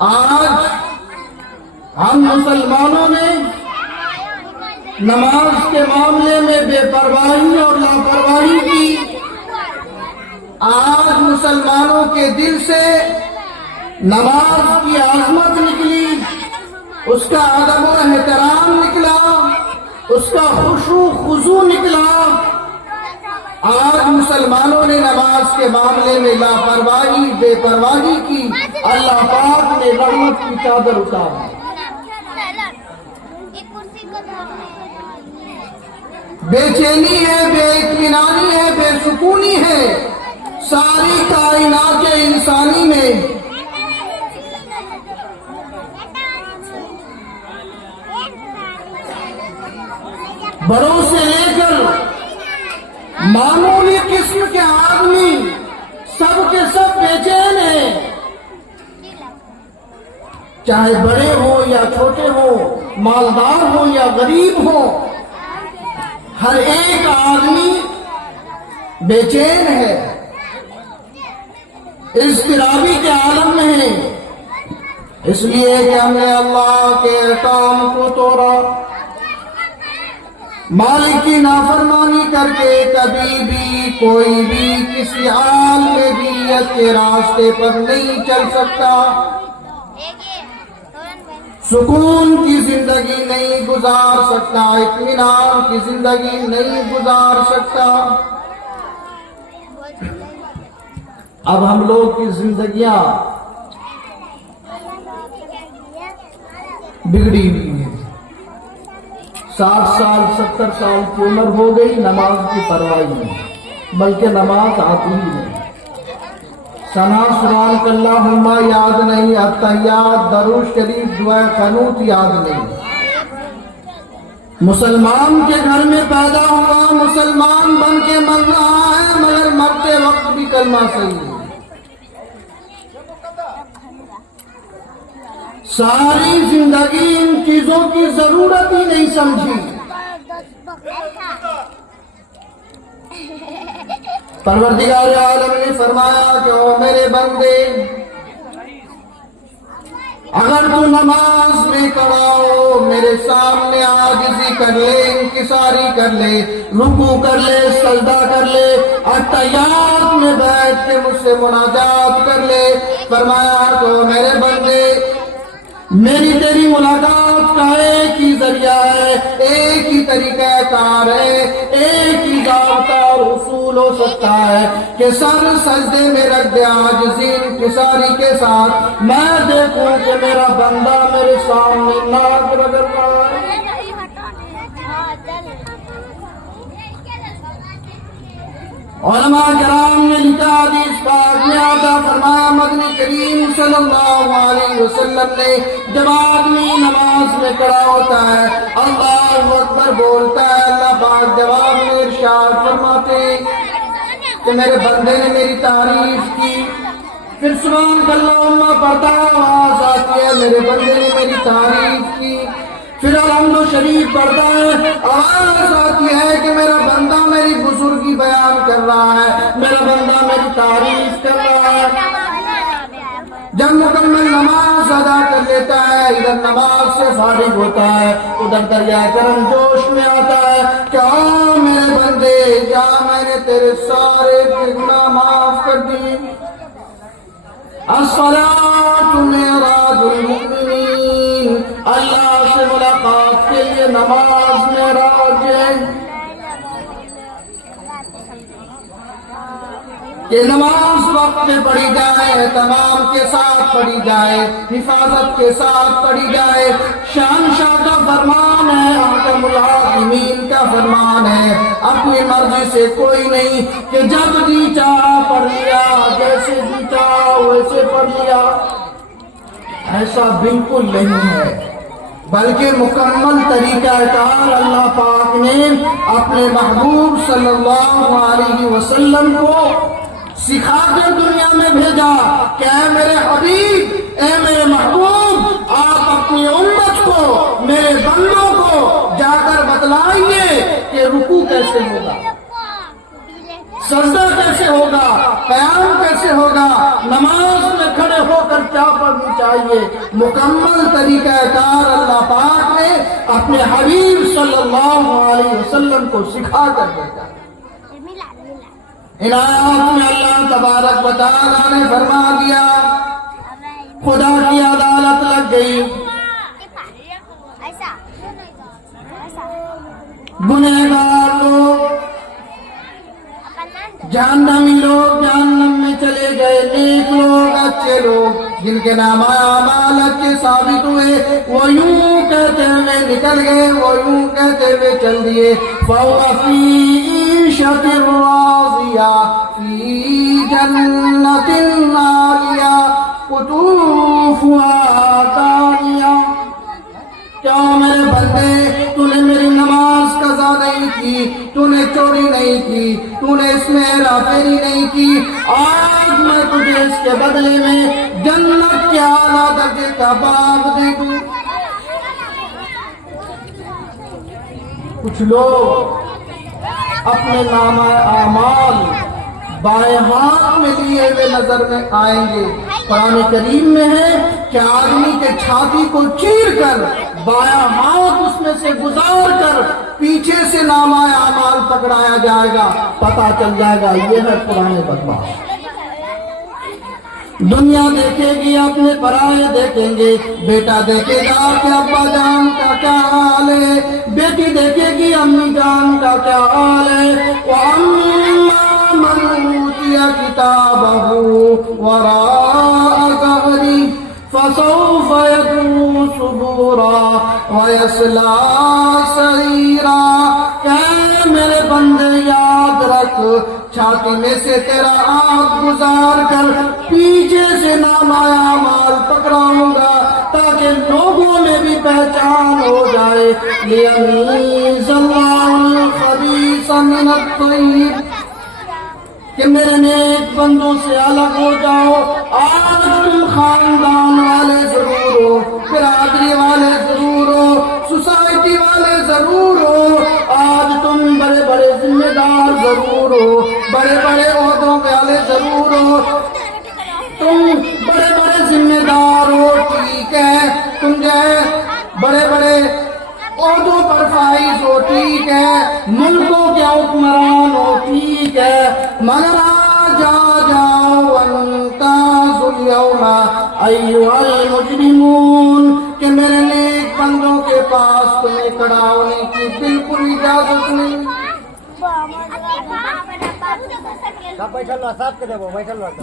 آج ہم مسلمانوں نے نماز کے معاملے میں بے پرواہی اور لاپرواہی کی۔ آج مسلمانوں کے دل سے نماز کی عظمت نکلی، اس کا ادب و احترام نکلا، اس کا خشوع خضوع نکلا۔ آج مسلمانوں نے نماز کے معاملے میں لاپرواہی بے پرواہی کی، اللہ پاک نے رحمت کی چادر اتاری۔ بے چینی ہے، بے اطمینانی ہے، بے سکونی ہے ساری کائنات انسانی میں۔ بڑوں سے لے کر معمولی قسم کے آدمی سب کے سب بے چین ہیں، چاہے بڑے ہوں یا چھوٹے ہوں، مالدار ہوں یا غریب ہوں، ہر ایک آدمی بے چین ہے، اضطرابی کے عالم میں ہے، اس لیے کہ ہم نے اللہ کے احکام کو توڑا، مالک کی نافرمانی کر کے کبھی بھی کوئی بھی کسی حال میں دیت کے راستے پر نہیں چل سکتا، سکون کی زندگی نہیں گزار سکتا، اطمینان کی زندگی نہیں گزار سکتا۔ اب ہم لوگ کی زندگیاں بگڑی ہوئی ہیں، 60 سال 70 سال کی عمر ہو گئی، نماز کی پرواہ نہیں، بلکہ نماز آتی ہی نہیں، ثنا سبحانک اللہم یاد نہیں، التحیات درود شریف دعائے قنوت یاد نہیں۔ مسلمان کے گھر میں پیدا ہوا، مسلمان بن کے مر رہا ہے، مگر مرتے وقت بھی کلمہ صحیح ہے۔ ساری زندگی ان چیزوں کی ضرورت ہی نہیں سمجھی۔ پروردگار عالم نے فرمایا کہ او میرے بندے، اگر تو نماز میں کھڑا ہو، میرے سامنے عاجزی کر لے، انکساری کر لے، رکوع کر لے، سجدہ کر لے، التحیات میں بیٹھ کے مجھ سے مناجات کر لے، فرمایا تو میرے بندے، میری تیری ملاقات کا ایک ہی ذریعہ ہے، ایک ہی طریقہ کار ہے، ایک ہی ضابطہ اور اصول ہو سکتا ہے کہ سر سجدے میں رکھ دے، عاجزی انکساری کے ساتھ، میں دیکھوں کہ میرا بندہ میرے سامنے ناک رگڑ رہا ہے۔ علماء کرام نے لکھا، حدیث پاک میں آتا فرمایا، مدنی کریم صلی اللہ علیہ وسلم نے جب آدمی نماز میں کھڑا ہوتا ہے، اللہ اکبر بولتا ہے، اللہ پاک جواب میں ارشاد فرماتے کہ میرے بندے نے میری تعریف کی، پھر سبحان اللہ پڑھتا آواز آتی ہے، میرے بندے نے میری تعریف کی، پھر الحمد شریف پڑھتا ہے، آواز آتی ہے کہ میرا بندہ میری بزرگی بیان کر رہا ہے، میرا بندہ میری تعریف کر رہا ہے۔ جب مکمل نماز ادا کر لیتا ہے، ادھر نماز سے فارغ ہوتا ہے، ادھر دریا کرم جوش میں آتا ہے کہ آ میرے بندے جا، میں نے تیرے سارے گناہ معاف کر دیے۔ الصلاۃ معراج المؤمنین، اللہ سے ملاقات کے لیے نماز معراج ہے، کہ نماز وقت میں پڑھی جائے، اہتمام کے ساتھ پڑھی جائے، حفاظت کے ساتھ پڑھی جائے۔ شہنشاہ کا فرمان ہے، حاکم الحاکمین کا فرمان ہے، اپنی مرضی سے کوئی نہیں کہ جب جی چاہا پڑھ لیا، جیسے جی چاہا ویسے پڑھ لیا، ایسا بالکل نہیں ہے، بلکہ مکمل طریقہ کار اللہ پاک نے اپنے محبوب صلی اللہ علیہ وسلم کو سکھا کے دنیا میں بھیجا کہ اے میرے حبیب، اے میرے محبوب، آپ اپنی امت کو، میرے بندوں کو جا کر بتلائیے کہ رکوع کیسے ہوگا، سجدہ کیسے ہوگا، قیام کیسے ہوگا، نماز میں کھڑے ہو کر کیا پڑھنی چاہیے، مکمل طریقہ کار اللہ پاک نے اپنے حبیب صلی اللہ علیہ وسلم کو سکھا کر دیتا۔ ان آیات میں اللہ تبارک و تعالیٰ نے فرما دیا خدا کی عدالت لگ گئی، گنہگار لوگ جہنمی لوگ جہنم میں چلے گئے، نیک لوگ اچھے لوگ جن کے نام اعمال اچھے ثابت ہوئے وہ یوں کہتے ہوئے نکل گئے، وہ یوں کہتے ہوئے چل دیے، فَهُوَ فِي عِيشَةٍ رَاضِيَةٍ فِي جَنَّةٍ عَالِيَةٍ قُطُوفُهَا دَانِيَةٌ۔ کیا میرے بندے تو نے میری نماز قضا نہیں کی، تو نے چوری نہیں کی، تو نے اس میں ہیرا پھیری نہیں کی، آج میں تجھے اس کے بدلے میں جنت کے اعلیٰ درجے کا باغ دے دوں۔ کچھ لوگ اپنے نامہ اعمال بائیں ہاتھ میں لیے ہوئے نظر میں آئیں گے۔ قرآن کریم میں ہے کہ آدمی کے چھاتی کو چیر کر بایاں ہاتھ اس میں سے گزار کر پیچھے سے نامہ اعمال پکڑایا جائے گا، پتہ چل جائے گا یہ ہے قرآن بدماش۔ دنیا دیکھے گی اپنے پرائے دیکھیں گے، بیٹا دیکھے گا کہ ابا جان کا کیا حال ہے، بیٹی دیکھے گی امی جان کا کیا حال ہے۔ وَأَمَّا مَنْ أُوتِيَ كِتَابَهُ وَرَاءَ ظَهْرِهِ فَسَوْفَ يَدْعُو ثُبُورًا وَيَصْلَىٰ سَعِيرًا۔ کہ میرے بندے یاد رکھ، چھاتی میں سے تیرا آنکھ گزار کر پیچھے سے نامہ اعمال پکڑاؤں گا تاکہ لوگوں میں بھی پہچان ہو جائے۔ لِيَمِيزَ اللَّهُ الْخَبِيثَ مِنَ الطَّيِّبِ، کہ میرے نیک بندوں سے الگ ہو جاؤ۔ آج تم خاندان والے ضرور ہو، برادری والے ضرور ہو، سوسائٹی والے ضرور ہو، آج تم بڑے بڑے ذمہ دار ضرور ہو، بڑے بڑے عہدوں والے ضرور ہو، تم بڑے بڑے ذمہ دار ہو، ٹھیک ہے، تم جو ہے بڑے بڑے عہدوں پر فائز ہو، ٹھیک ہے، ملکوں کے حکمران ہو، ٹھیک ہے، مگر آج آ جاؤ وَامْتَازُوا الْيَوْمَ أَيُّهَا الْمُجْرِمُونَ، کہ میرے نیک بندوں کے پاس تمہیں کھڑا ہونے کی بالکل اجازت نہیں۔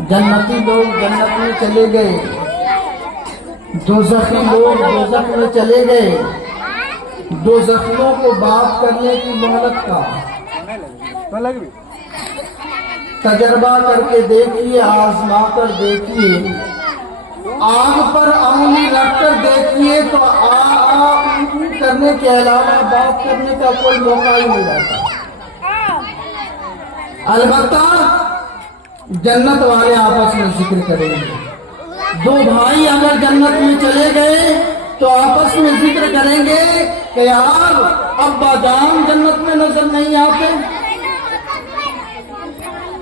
جنتی لوگ جنت میں چلے گئے، دوزخی لوگ دوزخ میں چلے گئے۔ دوزخیوں کو بات کرنے کی مہلت کا تجربہ کر کے دیکھیے، آزما کر دیکھیے، آگ پر انگلی رکھ کر دیکھیے تو کرنے کے علاوہ بات کرنے کا کوئی موقع ہی نہیں رہتا۔ البتہ جنت والے آپس میں ذکر کریں گے، دو بھائی اگر جنت میں چلے گئے تو آپس میں ذکر کریں گے کہ یار ابا جان جنت میں نظر نہیں آتے،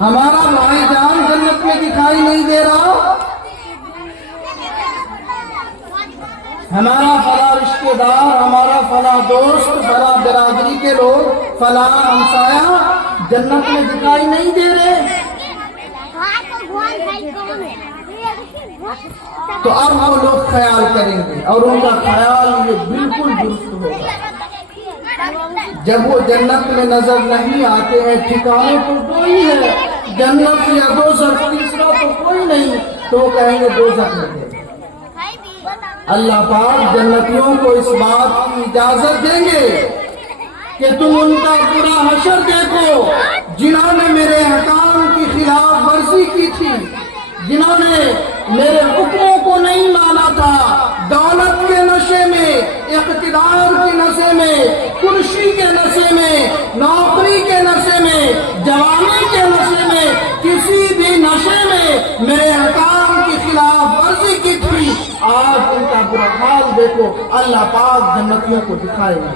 ہمارا بھائی جان جنت میں دکھائی نہیں دے رہا، ہمارا فلاں رشتہ دار، ہمارا فلاں دوست، فلاں برادری کے لوگ، فلاں ہمسایہ جنت میں دکھائی نہیں دے رہے۔ تو اب وہ لوگ خیال کریں گے اور ان کا خیال یہ بالکل درست ہوگا۔ جب وہ جنت میں نظر نہیں آتے ہیں، ٹھکانے تو کوئی ہے، جنت یا دوزخ تیسرا تو کوئی نہیں، تو وہ کہیں گے دوزخ میں گئے۔ اللہ پاک جنتیوں کو اس بات کی اجازت دیں گے کہ تم ان کا برا حشر دیکھو جنہوں نے میرے احکام کی خلاف ورزی کی تھی، جنہوں نے میرے حکموں کو نہیں مانا تھا، دولت کے نشے میں، اقتدار کے نشے میں، کرسی کے نشے میں، نوکری کے نشے میں، جوانی کے نشے میں، کسی بھی نشے میں میرے احکام کی خلاف ورزی کی تھی، آج ان کا برا حال دیکھو۔ اللہ پاک جنتیوں کو دکھائے گا۔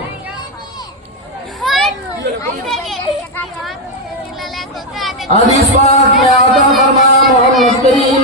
حدیث پاک میں آتا فرمایا محمد کریم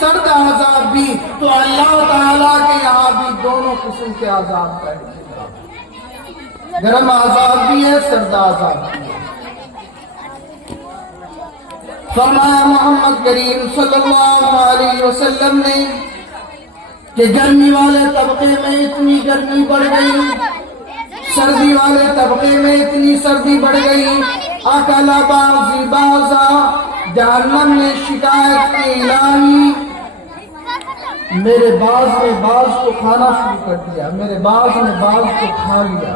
سرد عذاب بھی، تو اللہ تعالیٰ کے یہاں بھی دونوں قسم کے عذاب بیٹھ گئے، گرم عذاب بھی ہے، سرد عذاب بھی ہے۔ فرمایا محمد کریم صلی اللہ علیہ وسلم نے کہ گرمی والے طبقے میں اتنی گرمی بڑھ گئی، سردی والے طبقے میں اتنی سردی بڑھ گئی، اکل بعضی بعضا، جہنم نے شکایت کی الہی میرے باز نے باز کو کھانا شروع کر دیا، میرے باز نے باز کو کھا لیا۔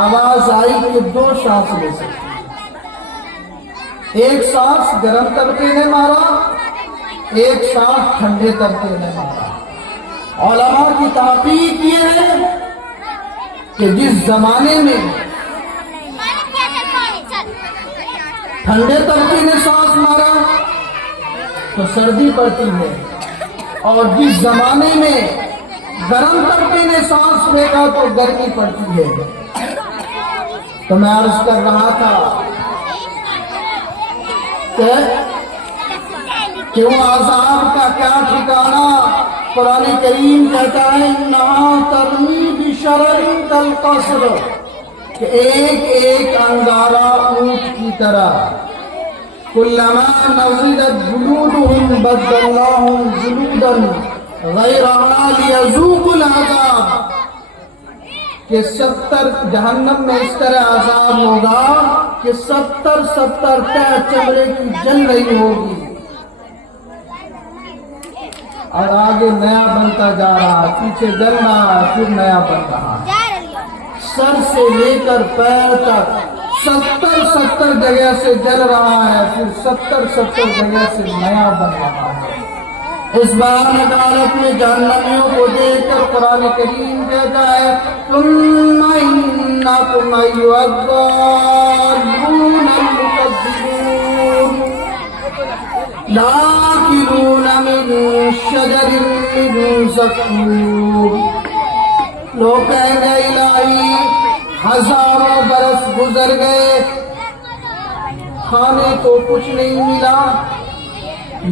آواز آئی کہ دو سانس لے سکتے، ایک سانس گرم طبقے نے مارا، ایک سانس ٹھنڈے طبقے نے مارا۔ علماء کی تحقیق یہ ہے کہ جس زمانے میں ٹھنڈے طبقے نے سانس مارا تو سردی پڑتی ہے، اور جس زمانے میں گرم طبقے نے سانس پھینکا تو گرمی پڑتی ہے۔ تو میں عرض کر رہا تھا کہ وہ عذاب کا کیا ٹھکانہ، قرآن کریم کہتا ہے انہا ترمی بشرر کالقصر، کہ ایک ایک انگارہ اونٹ کی طرح، کلما نضجت جلودہم بدلناہم جلودا غیرہا لیذوقوا العذاب، کہ 70 جہنم میں اس طرح عذاب ہوگا کہ 70 تہ چمڑے کی جل رہی ہوگی، اور آگے نیا بنتا جا رہا، پیچھے جل رہا، پھر نیا بن رہا، سر سے لے کر پیر تک 70 جگہ سے جل رہا ہے، پھر 70 جگہ سے نیا بن رہا ہے۔ اس بار عدالت میں جہنمیوں کو دیکھ کر قرآن کریم کہتا ہے ثم انکم ایھا الضالون المکذبون لآکلون من شجر من زقوم، لوگ کہیں گے الہی ہزاروں برس گزر گئے، کھانے کو کچھ نہیں ملا،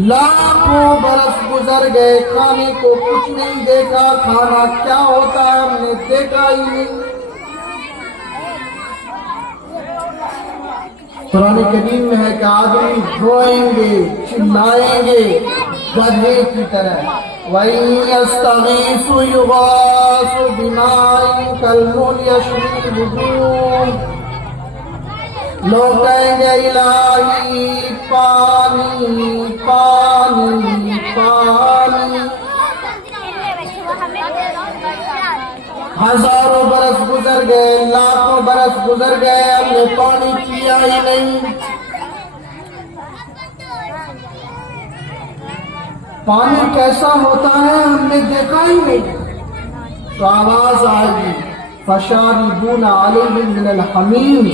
لاکھوں برس گزر گئے، کھانے کو کچھ نہیں دیکھا، کھانا کیا ہوتا ہے ہم نے دیکھا ہی نہیں۔ قرآن کریم میں ہے کہ آدمی روئیں گے، چلائیں گے گدھے کی طرح، وَإِن يَسْتَغِيثُوا يُغَاثُوا بِمَاءٍ كَالْمُهْلِ يَشْوِي الْوُجُوهَ، لوگ کہیں گے الہی پانی پانی پانی، ہزاروں برس گزر گئے، لاکھوں برس گزر گئے، ہم نے پانی پیا ہی نہیں۔ پانی کیسا ہوتا ہے ہم نے دیکھا ہی نہیں۔ تو آواز آئے گی فشاربون علیہ من الحمیم،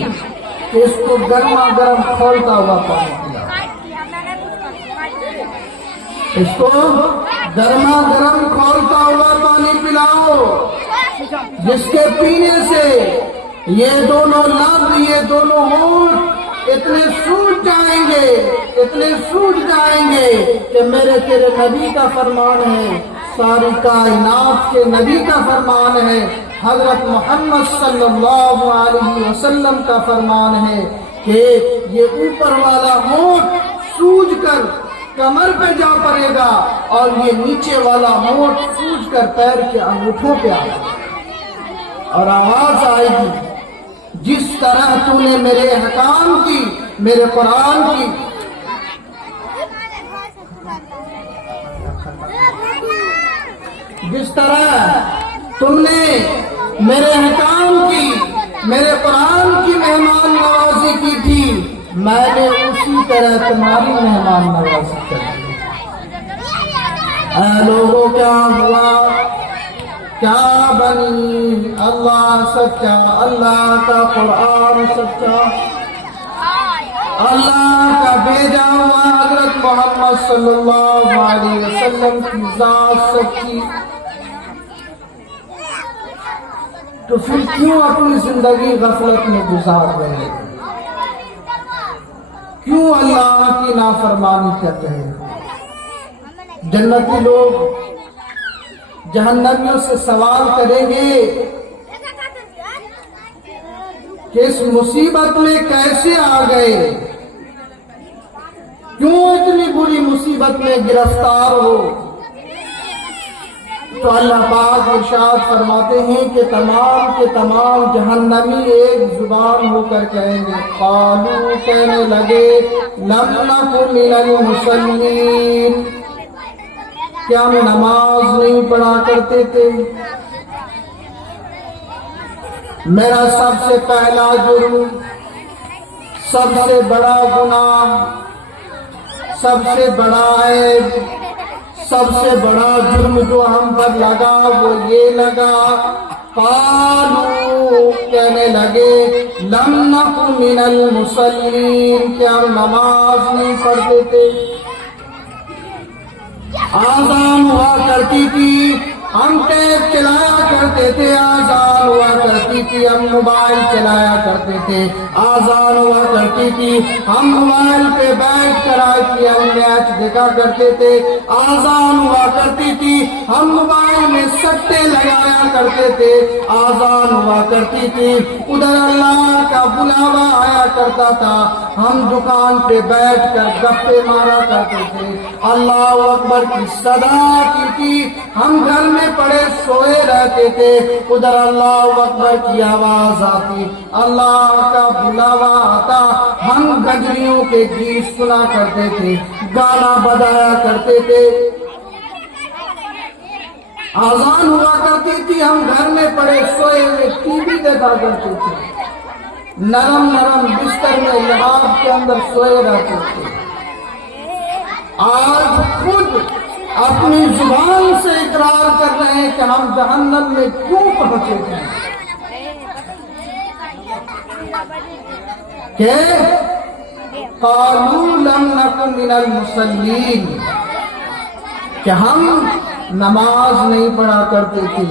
کہ اس کو گرما گرم کھولتا ہوا پانی پیا، اس کو گرما گرم کھولتا ہوا پانی پلاؤ، جس کے پینے سے یہ دونوں لب، یہ دونوں ہونٹ اتنے سوج جائیں گے، اتنے سوج جائیں گے کہ میرے تیرے نبی کا فرمان ہے، ساری کائنات کے نبی کا فرمان ہے، حضرت محمد صلی اللہ علیہ وسلم کا فرمان ہے کہ یہ اوپر والا ہونٹ سوج کر کمر پہ جا پڑے گا، اور یہ نیچے والا ہونٹ سوج کر پیر کے انگوٹھوں پہ آئے گا، اور آواز آئے گی جس طرح تو نے میرے احکام کی، میرے قرآن کی، جس طرح تم نے میرے احکام کی، میرے قرآن کی مہمان نوازی کی تھی، میں نے اسی طرح تمہاری مہمان نوازی کر دی۔ اے لوگوں کیا ہوا، کیا بنی، اللہ سچا، اللہ کا قرآن سچا، اللہ کا بھیجا ہوا حضرت محمد صلی اللہ علیہ وسلم کی ذات سچی، تو پھر کیوں اپنی زندگی غفلت میں گزار رہے، کیوں اللہ کی نافرمانی کر رہے؟ جنتی لوگ جہنمیوں سے سوال کریں گے کہ اس مصیبت میں کیسے آ گئے، کیوں اتنی بری مصیبت میں گرفتار ہو؟ تو اللہ پاک ارشاد فرماتے ہیں کہ تمام کے تمام جہنمی ایک زبان ہو کر کہیں گے، قالو کہنے لگے، لم نک من المصلین، کیا ہم نماز نہیں پڑھا کرتے تھے؟ میرا سب سے پہلا جرم، سب سے بڑا گناہ، سب سے بڑا عیب، سب سے بڑا جرم جو ہم پر لگا وہ یہ لگا، قالوا کہنے لگے، لم نک من المصلین، کیا ہم نماز نہیں پڑھتے تھے؟ آذان ہوا کرتی تھی، ہم ٹیپ چلایا کرتے تھے، آذان ہوا کرتی تھی، ہم موبائل چلایا کرتے تھے، آذان ہوا کرتی تھی، ہم موبائل پہ بیٹھ کر IPL میچ دیکھا کرتے تھے، آذان ہوا کرتی تھی، ہم موبائل میں سٹے لگایا کرتے تھے، آذان ہوا کرتی تھی، ادھر اللہ کا بلاوا آیا کرتا تھا، ہم دکان پہ بیٹھ کر گپے مارا کرتے تھے، اللہ اکبر کی صدا آتی تھی، ہم گھر میں پڑے سوئے رہتے تھے، ادھر اللہ اکبر کی آواز آتی، اللہ کا بلاوا آتا، ہم گجریوں کے گیت سنا کرتے تھے، گانا بجایا کرتے تھے، آذان ہوا کرتی تھی، ہم گھر میں پڑے سوئے ہوئے ٹی وی دیکھا کرتے تھے، نرم نرم بستر میں لحاف کے اندر سوئے رہتے تھے۔ آج خود اپنی زبان سے اقرار کر رہے ہیں کہ ہم جہنم میں کیوں پہنچے ہیں، کہ قالوا لم نک من المصلین، کہ ہم نماز نہیں پڑھا کرتے تھے،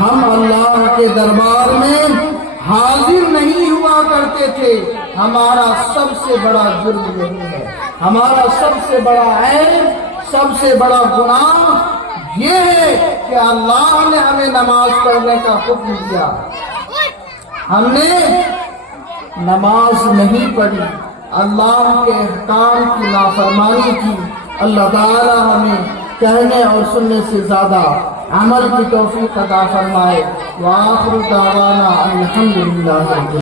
ہم اللہ کے دربار میں حاضر نہیں ہوا کرتے تھے۔ ہمارا سب سے بڑا جرم یہی ہے، ہمارا سب سے بڑا عیب، سب سے بڑا گناہ یہ ہے کہ اللہ نے ہمیں نماز پڑھنے کا حکم دیا، ہم نے نماز نہیں پڑھی، اللہ کے احکام کی نافرمانی کی۔ اللہ تعالی ہمیں کہنے اور سننے سے زیادہ عمل کی توفیق عطا فرمائے۔ وآخر دعوانا الحمدللہ۔